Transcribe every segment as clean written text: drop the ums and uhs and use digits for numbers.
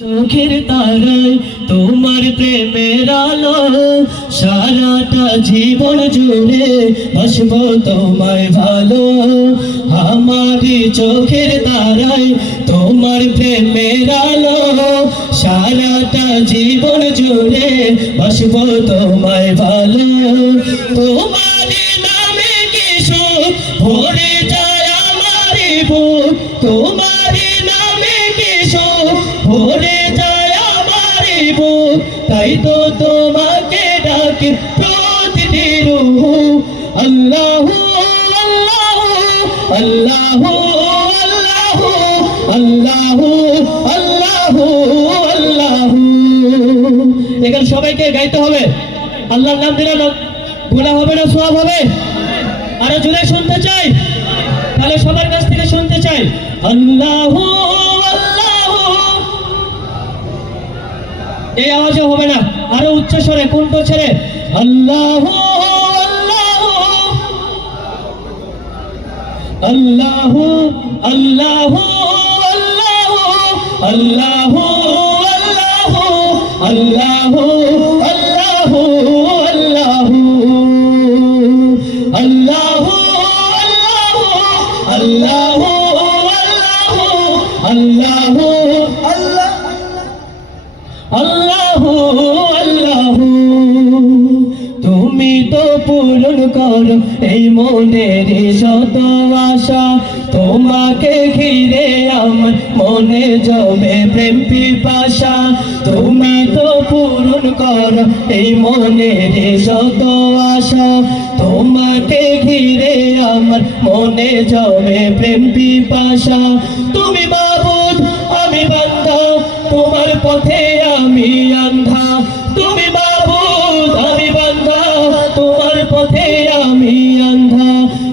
চোখের তারায় তোমার প্রেমের আলো সারাটা জীবন জুড়ে বাসবো তোমায় ভালো। আমার চোখের তারায় তোমার প্রেমের আলো সারাটা জীবন জুড়ে বাসবো তোমায় ভালো। তোমার নামে কিছু ভরে যায় আমার বুক, তোমার নামে কিছু ভরে যায় আমার বুক, তাই তো তোমাকে ডাকে প্রতিদিন। আল্লাহু আল্লাহু আল্লাহু আল্লাহু আল্লাহু আল্লাহু আল্লাহু। এখানে সবাইকে গাইতে হবে। আল্লাহর নাম দিলে গুনাহ হবে না, সওয়াব হবে। আরো জোরে শুনতে চাই, তাহলে সবার কাছ থেকে শুনতে চাই। আল্লাহু আল্লাহু, এই আওয়াজে হবে না, আরো উচ্চ স্বরে কণ্ঠ ছেড়ে আল্লাহু আল্লাহু আল্লাহু আল্লাহু আল্লাহু আল্লাহু আল্লাহু আল্লাহু আল্লাহু আল্লাহু আল্লাহু আল্লাহু আল্লাহু আল্লাহু। তুমি তো পূরণ করো এই মনের শত আশা, তোমাকে ঘিরে আমার মনে জমে প্রেম পিপাসা। তুমি তো পূরণ করো এই মনের শত আশা, তোমাকে ঘিরে আমার মনে জমে প্রেম পিপাসা। তুমি মাবুদ আমি বান্দা, তোমার পথে আমি আন্ধা। তুমি মাবুদ আমি বান্দা, তোমার পথে আমি আন্ধা।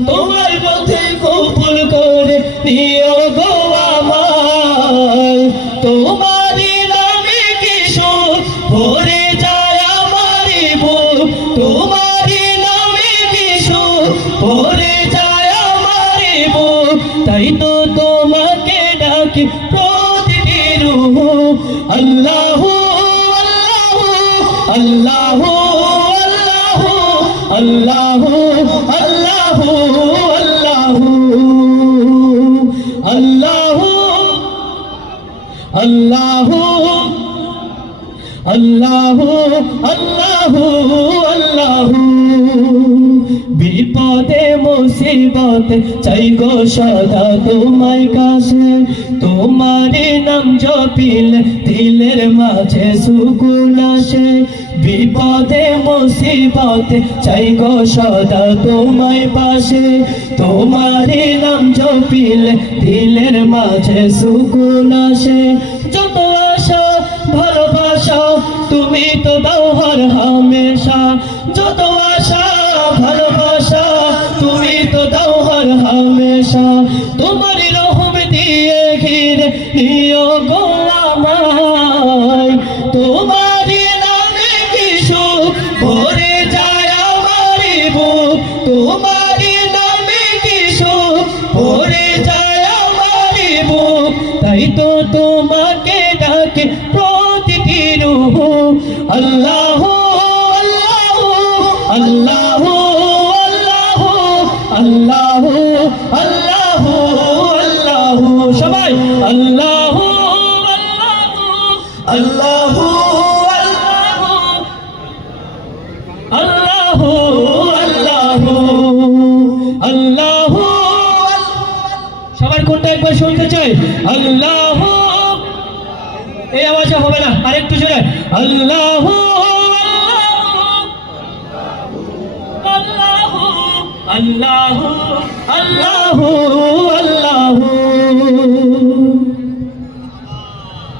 তোমার পথে কবুল করে নিও গো আমায়, তোমার নামে কিছু ভরে যায় আমার বুক, তোমার নামে কিছু ভরে যায় আমার বুক, তাই তো তোমাকে ডাকি প্রতিদিন। আল্লাহু আল্লাহু আল্লাহু আল্লাহু আল্লাহু আল্লাহু আল্লাহু আল্লাহু আল্লাহু আল্লাহু। বিপদে মুসিবতে চাই গো সদা তোমার কাছে, তোমার নাম জপিলে দিলের মাঝে সুকুন আসে। বিপদে মুসিবতে চাই গো সদা তোমার পাশে, তোমার নাম জপিলে দিলের মাঝে সুকুন আসে। যত আশা ভালোবাসা তুমি তো দাও হর হামেশা, যত আশা ভালোবাসা তুমি তো দাও হর হামেশা। তোমার রহম দিয়ে ঘিরে নিও গো আমায়, তোমার নামে কিছু ভরে যায় আমার বুক, তোমার নামে কিছু ভরে যায় আমার বুক, তাই তো তোমাকে ডাকে প্রতিদিন। আল্লাহু আল্লাহু আল্লাহু আল্লাহু আল্লাহু আল্লাহু। সবাই আল্লাহু আল্লাহু আল্লাহু আল্লাহু আল্লাহু। সবার কোনটা একবার শুনতে চাই। আল্লাহু, এই আওয়াজে হবে না, আরেকটু জোরে আল্লাহু আল্লাহু আল্লাহু আল্লাহু আল্লাহু।